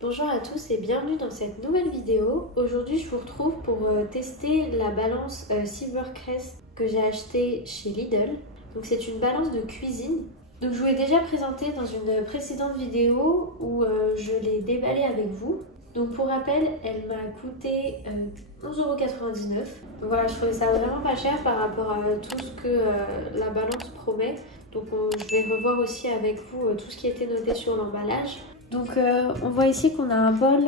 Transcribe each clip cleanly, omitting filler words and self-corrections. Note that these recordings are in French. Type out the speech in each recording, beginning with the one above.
Bonjour à tous et bienvenue dans cette nouvelle vidéo. Aujourd'hui je vous retrouve pour tester la balance Silvercrest que j'ai achetée chez Lidl. Donc c'est une balance de cuisine. Donc je vous l'ai déjà présentée dans une précédente vidéo où je l'ai déballée avec vous. Donc pour rappel, elle m'a coûté 11,99 €. Donc voilà, je trouvais ça vraiment pas cher par rapport à tout ce que la balance promet. Donc je vais revoir aussi avec vous tout ce qui était noté sur l'emballage. Donc on voit ici qu'on a un bol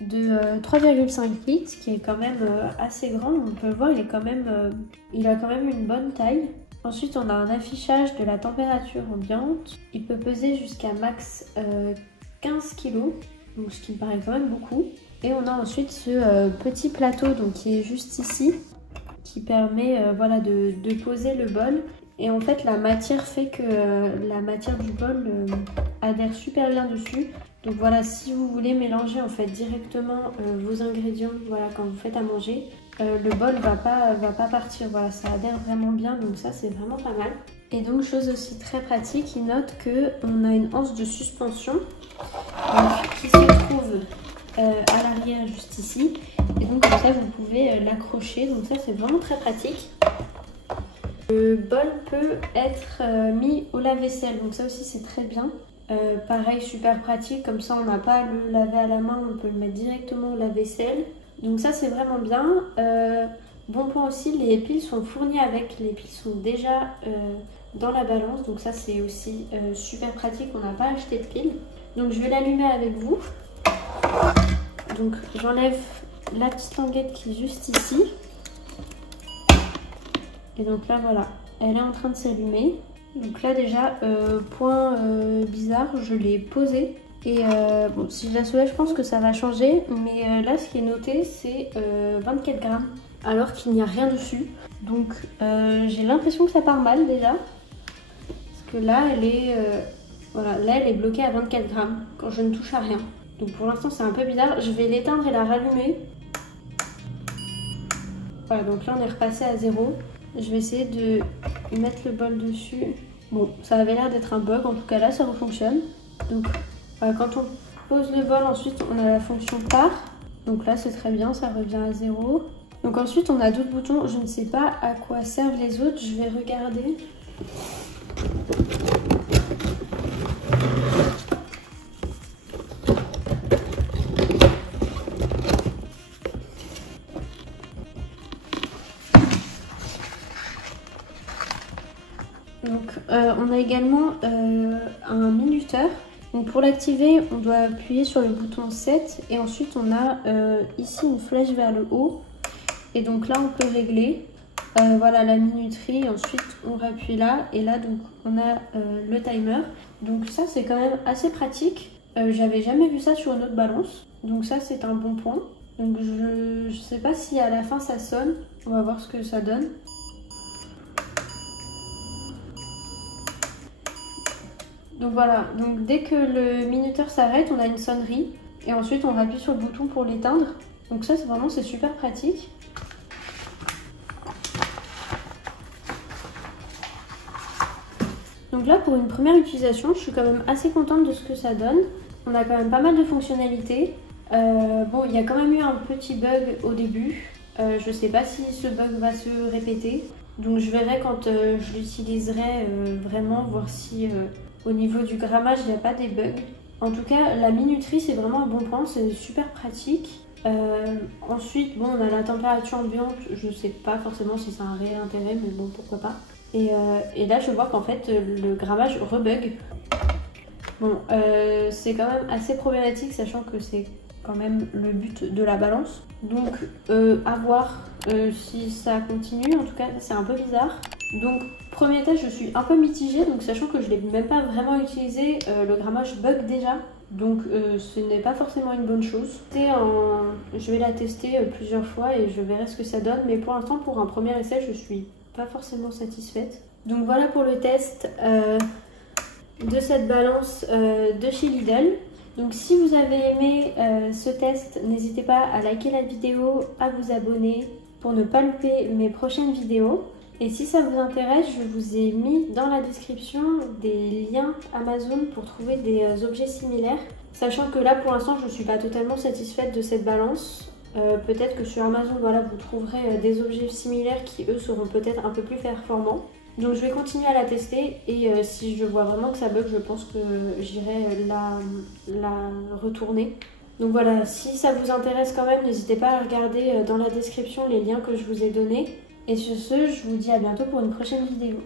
de 3,5 litres qui est quand même assez grand. On peut le voir, il a quand même une bonne taille. Ensuite on a un affichage de la température ambiante. Il peut peser jusqu'à max 15 kg, donc ce qui me paraît quand même beaucoup. Et on a ensuite ce petit plateau donc, qui est juste ici, qui permet voilà, de poser le bol. Et en fait la matière fait que la matière du bol adhère super bien dessus. Donc voilà, si vous voulez mélanger en fait directement vos ingrédients, voilà, quand vous faites à manger, le bol va pas partir. Voilà, ça adhère vraiment bien, donc ça c'est vraiment pas mal. Et donc chose aussi très pratique, il note que on a une anse de suspension donc, qui se trouve à l'arrière juste ici. Et donc comme ça vous pouvez l'accrocher. Donc ça c'est vraiment très pratique. Le bol peut être mis au lave-vaisselle, donc ça aussi c'est très bien. Pareil, super pratique, comme ça on n'a pas à le laver à la main, on peut le mettre directement au lave-vaisselle. Donc ça c'est vraiment bien. Bon point aussi, les piles sont fournies avec, les piles sont déjà dans la balance, donc ça c'est aussi super pratique, on n'a pas acheté de piles. Donc je vais l'allumer avec vous. Donc j'enlève la petite languette qui est juste ici. Et donc là voilà, elle est en train de s'allumer. Donc là déjà, point bizarre, je l'ai posée. Et bon, si je la soulève, je pense que ça va changer. Mais là, ce qui est noté, c'est 24 grammes. Alors qu'il n'y a rien dessus. Donc j'ai l'impression que ça part mal déjà. Parce que là, voilà, là, elle est bloquée à 24 grammes quand je ne touche à rien. Donc pour l'instant, c'est un peu bizarre. Je vais l'éteindre et la rallumer. Voilà, donc là, on est repassé à 0. Je vais essayer de mettre le bol dessus. Bon, ça avait l'air d'être un bug, en tout cas là ça fonctionne. Donc voilà, quand on pose le bol, ensuite on a la fonction part. Donc là c'est très bien, ça revient à 0. Donc ensuite on a d'autres boutons, je ne sais pas à quoi servent les autres, je vais regarder. Donc on a également un minuteur. Donc pour l'activer, on doit appuyer sur le bouton 7 et ensuite on a ici une flèche vers le haut. Et donc là on peut régler voilà, la minuterie. Ensuite on rappuie là et là donc on a le timer. Donc ça c'est quand même assez pratique. J'avais jamais vu ça sur une autre balance. Donc ça c'est un bon point. Donc je sais pas si à la fin ça sonne. On va voir ce que ça donne. Donc voilà, donc dès que le minuteur s'arrête, on a une sonnerie et ensuite on appuie sur le bouton pour l'éteindre. Donc ça c'est super pratique. Donc là pour une première utilisation, je suis quand même assez contente de ce que ça donne. On a quand même pas mal de fonctionnalités. Bon, il y a quand même eu un petit bug au début. Je sais pas si ce bug va se répéter. Donc je verrai quand je l'utiliserai vraiment, voir si au niveau du grammage il n'y a pas des bugs. En tout cas la minuterie c'est vraiment un bon point, c'est super pratique. Ensuite bon, on a la température ambiante, je sais pas forcément si ça a un réel intérêt mais bon pourquoi pas. Et là je vois qu'en fait le grammage rebug. Bon c'est quand même assez problématique sachant que c'est quand même le but de la balance. Donc à voir si ça continue, en tout cas c'est un peu bizarre. Donc premier test, je suis un peu mitigée, donc sachant que je ne l'ai même pas vraiment utilisé, le grammage bug déjà. Donc ce n'est pas forcément une bonne chose. Je vais la tester plusieurs fois et je verrai ce que ça donne. Mais pour l'instant, pour un premier essai, je suis pas forcément satisfaite. Donc voilà pour le test de cette balance de chez Lidl. Donc si vous avez aimé ce test, n'hésitez pas à liker la vidéo, à vous abonner pour ne pas louper mes prochaines vidéos. Et si ça vous intéresse, je vous ai mis dans la description des liens Amazon pour trouver des objets similaires. Sachant que là pour l'instant je ne suis pas totalement satisfaite de cette balance. Peut-être que sur Amazon voilà, vous trouverez des objets similaires qui eux seront peut-être un peu plus performants. Donc je vais continuer à la tester et si je vois vraiment que ça bug, je pense que j'irai la retourner. Donc voilà, si ça vous intéresse quand même, n'hésitez pas à regarder dans la description les liens que je vous ai donnés. Et sur ce, je vous dis à bientôt pour une prochaine vidéo.